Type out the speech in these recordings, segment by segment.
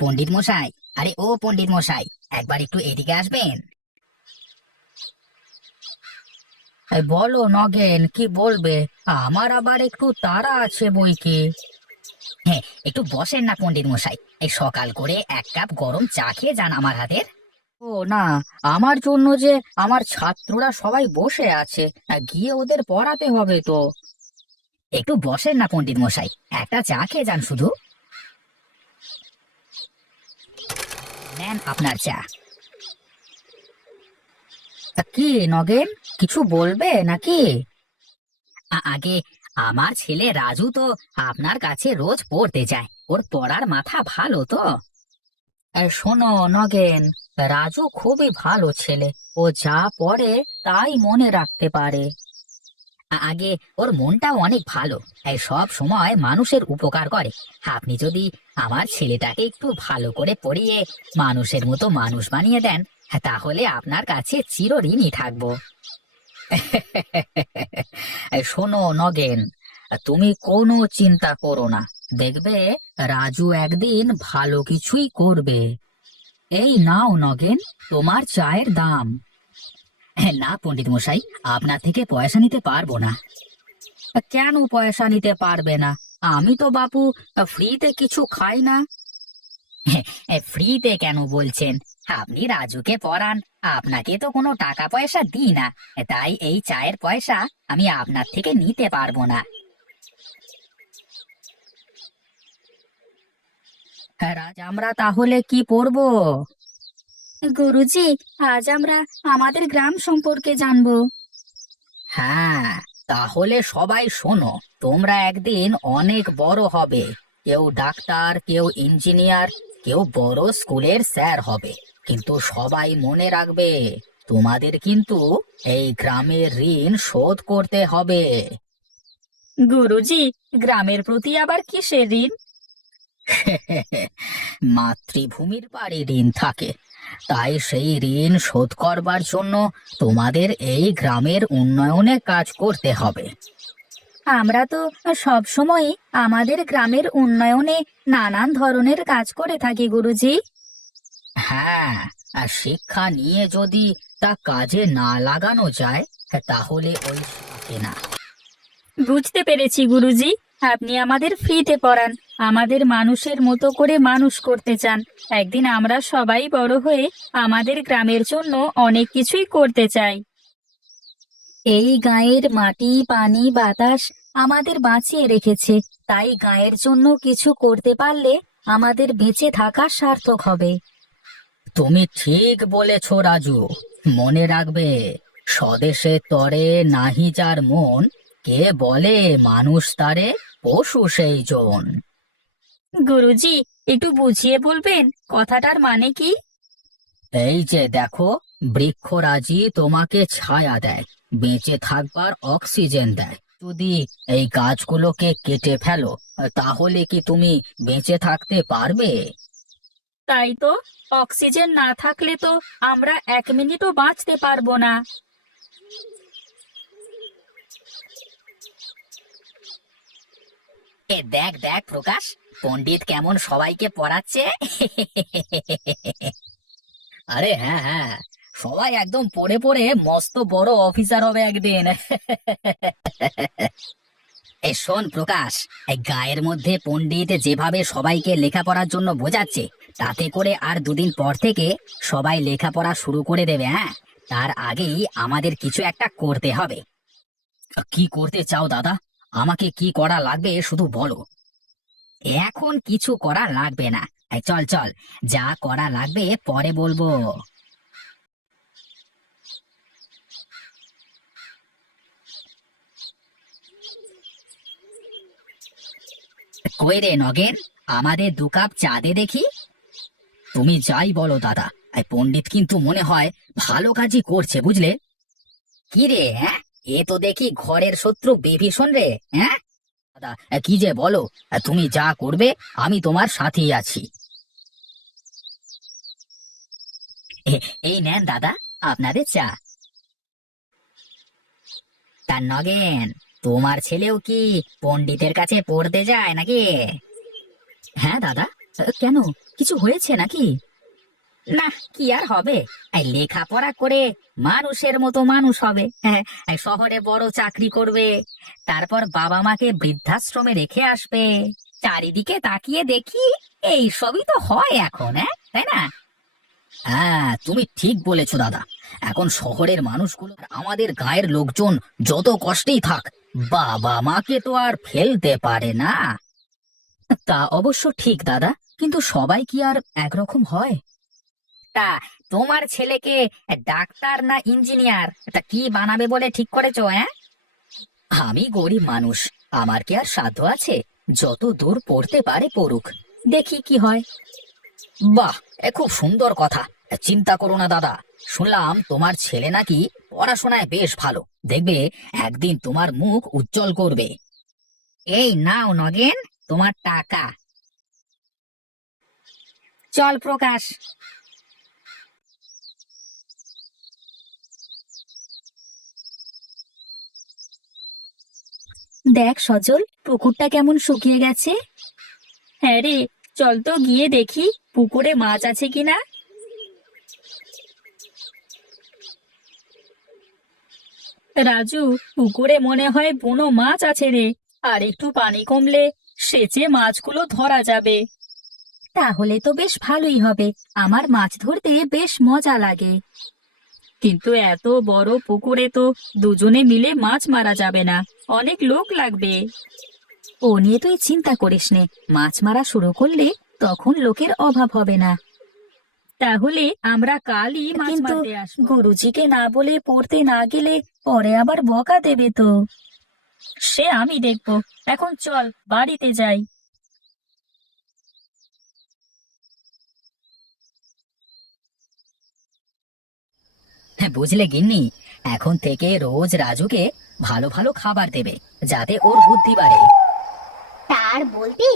পণ্ডিত মশাই, আরে ও পণ্ডিত মশাই, একবার একটু এদিকে আসবেন। বলো নগেন, কি বলবে? আমার আবার একটু তাড়া আছে বই কি। হ্যাঁ, একটু বসেন না পণ্ডিত মশাই, এই সকাল করে এক কাপ গরম চা খেয়ে যান আমার হাতের। ও না, আমার জন্য যে আমার ছাত্ররা সবাই বসে আছে, গিয়ে ওদের পড়াতে হবে তো। একটু বসেন না পণ্ডিত মশাই, একটা চা খেয়ে যান শুধু। নেন আপনার চা। কি নগেন, কিছু বলবে নাকি? আগে আমার ছেলে রাজু তো আপনার কাছে রোজ পড়তে যায়, ওর পড়ার মাথা ভালো তো। শোনো নগেন, রাজু খুবই ভালো ছেলে, ও যা পড়ে তাই মনে রাখতে পারে। আগে ওর মনটাও অনেক ভালো, সব সময় মানুষের উপকার করে। আপনি যদি আমার ছেলেটাকে একটু ভালো করে পড়িয়ে মানুষের মতো মানুষ বানিয়ে দেন, তাহলে আপনার কাছে চিরঋণী থাকবো। শোনো নগেন, তুমি কোনো চিন্তা করো না, দেখবে রাজু একদিন ভালো কিছুই করবে। এই নাও নগেন, তোমার চায়ের দাম। না পণ্ডিত মশাই, আপনার থেকে পয়সা নিতে পারবো না। কেন পয়সা নিতে পারবে না? আমি তো বাপু ফ্রিতে কিছু খাই না। ফ্রিতে কেন বলছেন? আপনি রাজুকে পড়ান, আপনাকে তো কোনো টাকা পয়সা দিই না, তাই এই চায়ের পয়সা আমি আপনার থেকে নিতে পারবো না। হ্যাঁ রাজ, আমরা তাহলে কি পড়বো? গুরুজি, আজ আমরা আমাদের গ্রাম সম্পর্কে জানবো। হ্যাঁ, তাহলে সবাই শোনো, তোমরা একদিন অনেক বড় হবে। কেউ ডাক্তার, কেউ ইঞ্জিনিয়ার, কেউ বড় স্কুলের স্যার হবে। কিন্তু সবাই মনে রাখবে, তোমাদের কিন্তু এই গ্রামের ঋণ শোধ করতে হবে। গুরুজি, গ্রামের প্রতি আবার কিসের ঋণ? মাতৃভূমির বাড়ি ঋণ থাকে, তাই সেই ঋণ শোধ করবার জন্য তোমাদের এই গ্রামের উন্নয়নে কাজ করতে হবে। আমরা তো সব সময় আমাদের গ্রামের উন্নয়নে নানান ধরনের কাজ করে থাকি গুরুজি। হ্যাঁ, আর শিক্ষা নিয়ে যদি তা কাজে না লাগানো যায়, তাহলে ওই থাকে না। বুঝতে পেরেছি গুরুজি, আপনি আমাদের ফ্রিতে পড়ান, আমাদের মানুষের মতো করে মানুষ করতে চান। একদিন আমরা সবাই বড় হয়ে আমাদের গ্রামের জন্য অনেক কিছুই করতে চাই। এই গাঁয়ের মাটি, পানি, বাতাস আমাদের বাঁচিয়ে রেখেছে, তাই গাঁয়ের জন্য কিছু করতে পারলে আমাদের বেঁচে থাকা সার্থক হবে। তুমি ঠিক বলেছ রাজু, মনে রাখবে, স্বদেশে তরে নাহি যার মন, কে বলে মানুষ তারে পশু সেই জন। গুরুজি, একটু বুঝিয়ে বলবেন কথাটার মানে কি? এই যে দেখো, বৃক্ষরাজি তোমাকে ছায়া দেয়, বেঁচে থাকবার অক্সিজেন দেয়। যদি এই গাছগুলোকে কেটে ফেলো, তাহলে কি তুমি বেঁচে থাকতে পারবে? তাই তো, অক্সিজেন না থাকলে তো আমরা এক মিনিটও বাঁচতে পারবো না। এ দেখ দেখ প্রকাশ, পণ্ডিত কেমন সবাইকে পড়াচ্ছে। আরে হ্যাঁ হ্যাঁ, সবাই একদম পড়ে পড়ে মস্ত বড় অফিসার হবে একদিন। এই শোন প্রকাশ, এই গায়ের মধ্যে পণ্ডিত যেভাবে সবাইকে লেখাপড়ার জন্য বোঝাচ্ছে, তাতে করে আর দুদিন পর থেকে সবাই লেখাপড়া শুরু করে দেবে। হ্যাঁ, তার আগেই আমাদের কিছু একটা করতে হবে। কি করতে চাও দাদা? আমাকে কি করা লাগবে শুধু বলো। এখন কিছু করা লাগবে না, এই চল চল, যা করা লাগবে পরে বলবো। কই রে নগেন, আমাদের 2 কাপ চা দে দেখি। তুমি যাই বলো দাদা, এই পণ্ডিত কিন্তু মনে হয় ভালো কাজই করছে, বুঝলে? কি রে, হ্যাঁ, এ তো দেখি ঘরের শত্রু বিভীষণ রে। হ্যাঁ দাদা, কি যে বলো, তুমি যা করবে আমি তোমার সাথেই আছি। এই নেন দাদা, আপনাদের চা। তার নগেন, তোমার ছেলেও কি পণ্ডিতের কাছে পড়তে যায় নাকি? হ্যাঁ দাদা, কেন, কিছু হয়েছে নাকি? না, কি আর হবে, এই লেখাপড়া করে মানুষের মতো মানুষ হবে, হ্যাঁ, এই শহরে বড় চাকরি করবে, তারপর বাবা মাকে বৃদ্ধাশ্রমে রেখে আসবে। চারিদিকে তাকিয়ে দেখি এই সবই তো হয় এখন, হ্যাঁ, তাই না? হ্যাঁ, তুমি ঠিক বলেছো দাদা। এখন শহরের মানুষগুলো আর আমাদের গায়ের লোকজন যত কষ্টেই থাক, বাবা মাকে তো আর ফেলতে পারে না। তা অবশ্য ঠিক দাদা, কিন্তু সবাই কি আর একরকম হয়? তা তোমার ছেলেকে ডাক্তার না ইঞ্জিনিয়ার, তা কি বানাবে বলে ঠিক করেছো? হ্যাঁ, আমি গরিব মানুষ, আমার কি আর সাধ্য আছে? যত দূর পড়তে পারে পড়ুক, দেখি কি হয়। বাহ, খুব সুন্দর কথা। চিন্তা করো না দাদা, শুনলাম তোমার ছেলে নাকি পড়াশোনায় বেশ ভালো, দেখবে একদিন তোমার মুখ উজ্জ্বল করবে। এই নাও নগেন, তোমার টাকা। চল প্রকাশ। দেখ সজল, পুকুরটা কেমন শুকিয়ে গেছে। হ্যাঁ রে, চল তো গিয়ে দেখি পুকুরে মাছ আছে কিনা। রাজু, পুকুরে মনে হয় বুনো মাছ আছে রে, আর একটু পানি কমলে সেচে মাছগুলো ধরা যাবে। তাহলে তো বেশ ভালোই হবে, আমার মাছ ধরতে বেশ মজা লাগে। কিন্তু এত বড় পুকুরে তো দুজনে মিলে মাছ মারা যাবে না, অনেক লোক লাগবে। ও নিয়ে তুই চিন্তা করিস নে, মাছ মারা শুরু করলে তখন লোকের অভাব হবে না। তাহলে আমরা কালই মাছ মারতে আসবো। গুরুজিকে না বলে পড়তে না গেলে পরে আবার বকা দেবে তো। সে আমি দেখবো, এখন চল বাড়িতে যাই। হ্যাঁ, বুঝলে গিন্নি, এখন থেকে রোজ রাজুকে ভালো ভালো খাবার দেবে, যাতে ওর বুদ্ধি বাড়ে। তার বলতে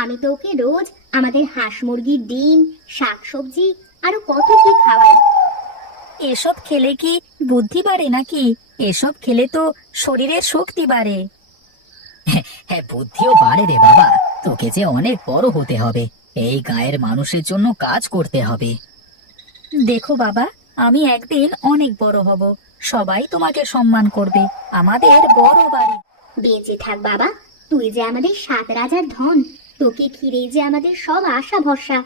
আমি তো ওকে রোজ আমাদের হাঁস মুরগির ডিম, শাকসবজি আরো কত কি খাওয়াই। এসব খেলে কি বুদ্ধি বাড়ে নাকি? এসব খেলে তো শরীরের শক্তি বাড়ে। হ্যাঁ, বুদ্ধিও বাড়ে রে বাবা, তোকে যে অনেক বড় হতে হবে, এই গায়ের মানুষের জন্য কাজ করতে হবে। দেখো বাবা, আমি একদিন অনেক বড় হব, সবাই তোমাকে সম্মান করবে, আমাদের বড় বাড়ি। বেঁচে থাক বাবা, তুই যে আমাদের 7 রাজার ধন, তোকে ঘিরেই যে আমাদের সব আশা ভরসা।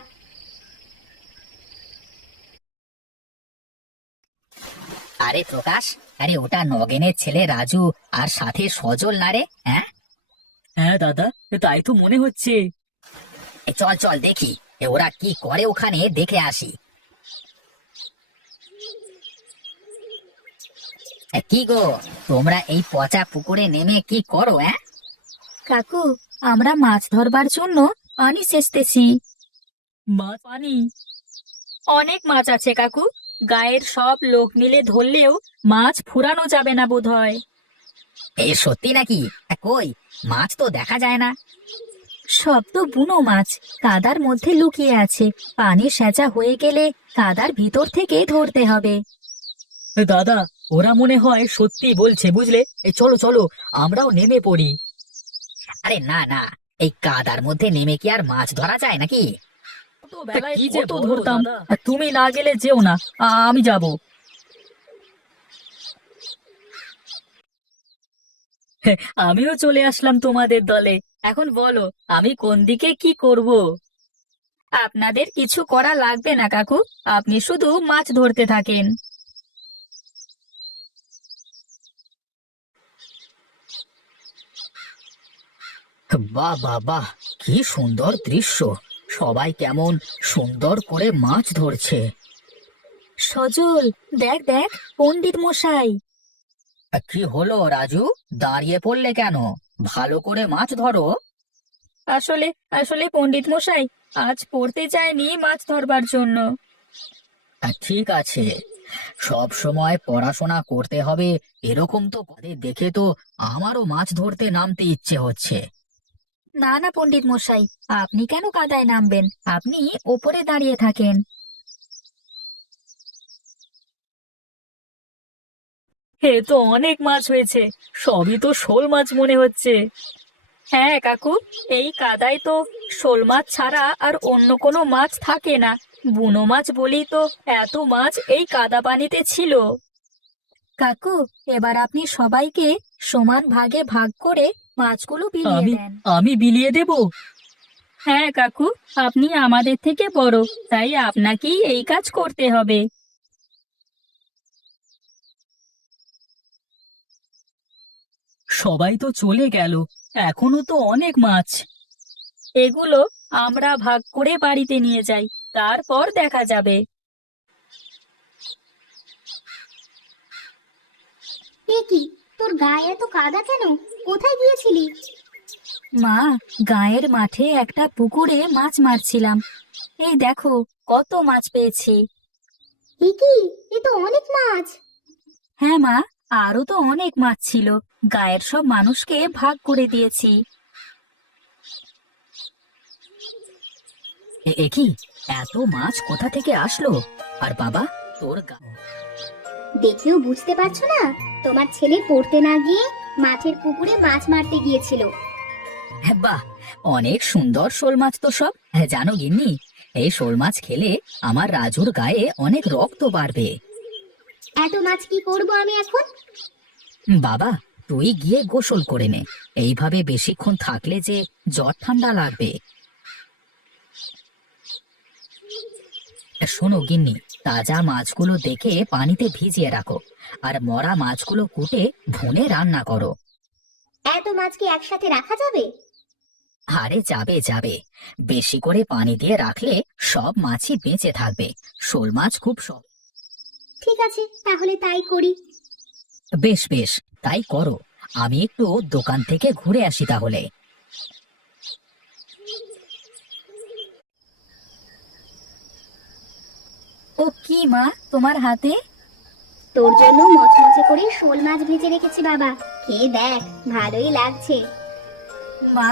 আরে প্রকাশ, আরে ওটা নগেনের ছেলে রাজু, আর সাথে সজল না রে? হ্যাঁ, হ্যাঁ দাদা, তাই তো মনে হচ্ছে। চল চল দেখি ওরা কি করে, ওখানে দেখে আসি। কি গো, তোমরা এই পচা পুকুরে নেমে কি করো? হ্যাঁ কাকু, আমরা মাছ ধরবার জন্য পানি সেচতেছি। মাছ? পানি? অনেক মাছ আছে কাকু, গায়ের সব লোক মিলে ধরলেও মাছ ফুরানো যাবে না বোধহয়। এই সত্যি নাকি? কই, মাছ তো দেখা যায় না। সব তো বুনো মাছ, কাদার মধ্যে লুকিয়ে আছে, পানি সেচা হয়ে গেলে কাদার ভিতর থেকে ধরতে হবে। দাদা, ওরা মনে হয় সত্যি বলছে, বুঝলে? চলো চলো, আমরাও নেমে পড়ি। আরে না না, এই কাদার মধ্যে নেমে কি আর মাছ ধরা যায় নাকি? ছোটবেলায় কি যে কত বলো ধরতাম, দাদা। আর তুমি না গেলে যেও না, আমি যাব। আমিও চলে আসলাম তোমাদের দলে। এখন বলো, আমি কোন দিকে কি করব? আপনাদের কিছু করা লাগবে না কাকু, আপনি শুধু মাছ ধরতে থাকেন। বাহ বাহ বাহ, কি সুন্দর দৃশ্য, সবাই কেমন সুন্দর করে মাছ ধরছে। সজল, দেখ দেখ, পণ্ডিত মশাই। কি হলো রাজু, দাঁড়িয়ে পড়লে কেন? ভালো করে মাছ ধরো। আসলে আসলে পণ্ডিত মশাই, আজ পড়তে যায়নি মাছ ধরবার জন্য। ঠিক আছে, সব সময় পড়াশোনা করতে হবে এরকম তো করে দেখে তো আমারও মাছ ধরতে নামতে ইচ্ছে হচ্ছে। না না পণ্ডিত মশাই, আপনি কেন কাদায় নামবেন, আপনি ওপরে দাঁড়িয়ে থাকেন। তো অনেক মাছ হয়েছে, সবই তো শোল মাছ মনে হচ্ছে। হ্যাঁ কাকু, এই কাদায় তো শোল মাছ ছাড়া আর অন্য কোনো মাছ থাকে না। বুনো মাছ বলেই তো এত মাছ এই কাদা পানিতে ছিল। কাকু, এবার আপনি সবাইকে সমান ভাগে ভাগ করে মাছগুলো বিলিয়ে আমি দেন। আমি বিলিয়ে দেব? হ্যাঁ কাকু, আপনি আমাদের থেকে বড়, তাই আপনাকেই এই কাজ করতে হবে। সবাই তো চলে গেল, এখনো তো অনেক মাছ। এগুলো আমরা ভাগ করে বাড়িতে নিয়ে যাই, তারপর দেখা যাবে। এ কি, তোর গায়ে এত কাদা কেন? কোথায় গিয়েছিলি? মা, গায়ের মাঠে একটা পুকুরে মাছ মারছিলাম। এই দেখো কত মাছ পেয়েছি। এ কি, এ তো অনেক মাছ। হ্যাঁ মা, আরো তো অনেক মাছ ছিল, গায়ের সব মানুষকে ভাগ করে দিয়েছি। এ কি, এত মাছ কোথা থেকে আসলো? আর বাবা, তোর দেখেও বুঝতে পারছো না? তোমার ছেলে পড়তে না গিয়ে মাঠের পুকুরে মাছ মারতে গিয়েছিল। বাহ, অনেক সুন্দর শোল মাছ তো সব। হ্যাঁ, জানো গিন্নি, এই শোল মাছ খেলে আমার রাজুর গায়ে অনেক রক্ত বাড়বে। এত মাছ কি করব আমি এখন? বাবা, তুই গিয়ে গোসল করে নে, এইভাবে বেশিক্ষণ থাকলে যে জ্বর ঠান্ডা লাগবে। শোনো গিন্নি, তাজা মাছগুলো দেখে পানিতে ভিজিয়ে রাখো, আর মরা মাছগুলো কুটে ভুনে রান্না করো। এত মাছ কি একসাথে রাখা যাবে? আরে যাবে যাবে, বেশি করে পানি দিয়ে রাখলে সব মাছই বেঁচে থাকবে। শোল মাছ খুব সব। ঠিক আছে, তাহলে তাই করি। বেশ বেশ, তাই করো। আমি একটু দোকান থেকে ঘুরে আসি তাহলে। ও কি মা, তোমার হাতে? তোর জন্য মচমচে করে শোল মাছ ভেজে রেখেছি বাবা, খেয়ে দেখ, ভালোই লাগছে। মা,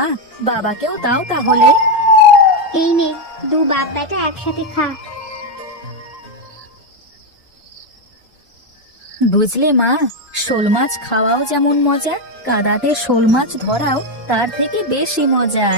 বাবাকেও দাও তাহলে। এই নে, দু বাপ বেটা একসাথে খা। বুঝলে মা, শোল মাছ খাওয়াও যেমন মজা, কাদাতে শোল মাছ ধরাও তার থেকে বেশি মজা।